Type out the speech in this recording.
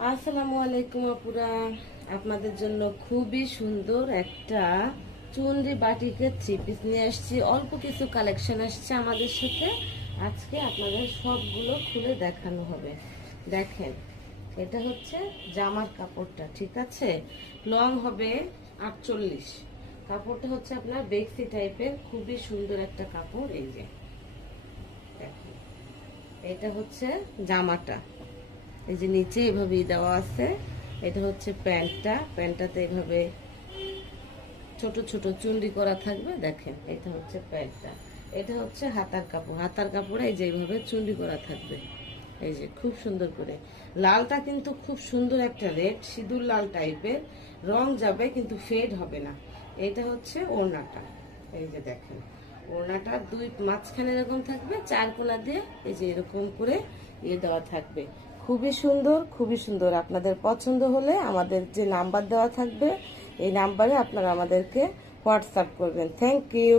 আসসালামু আলাইকুম আপুরা, আপনাদের জন্য খুবই সুন্দর একটা চুনরি বাটিকের থ্রি পিস নিয়ে আসছি। অল্প কিছু কালেকশন আসছে আমাদের সাথে। আজকে আপনাদের সবগুলো খুলে দেখানো হবে। দেখেন, এটা হচ্ছে জামার কাপড়টা, ঠিক আছে? লং হবে 48। কাপড়টা হচ্ছে আপনার বেক্সি টাইপের, খুবই সুন্দর একটা কাপড়। এই যে দেখেন, এটা হচ্ছে জামাটা। এই যে নিচে এভাবেই দেওয়া আছে। এটা হচ্ছে প্যান্টটাতে এভাবে ছোট ছোট চুন্ডি করা থাকবে। দেখেন, এটা হচ্ছে প্যান্টটা। এটা হচ্ছে হাতার কাপড়ে এই যে এইভাবে চুন্ডি করা থাকবে। এই যে খুব সুন্দর করে লালটা কিন্তু খুব সুন্দর একটা রেড সিঁদুর লাল টাইপের, রং যাবে কিন্তু ফেড হবে না। এটা হচ্ছে ওড়নাটা। এই যে দেখেন, ওড়নাটা দুই মাঝখানে এরকম থাকবে, চার কোনা দিয়ে এই যে এরকম করে দেওয়া থাকবে। খুবই সুন্দর, খুবই সুন্দর। আপনাদের পছন্দ হলে আমাদের যে নাম্বার দেওয়া থাকবে, এই নাম্বারে আপনারা আমাদেরকে হোয়াটসঅ্যাপ করবেন। Thank you.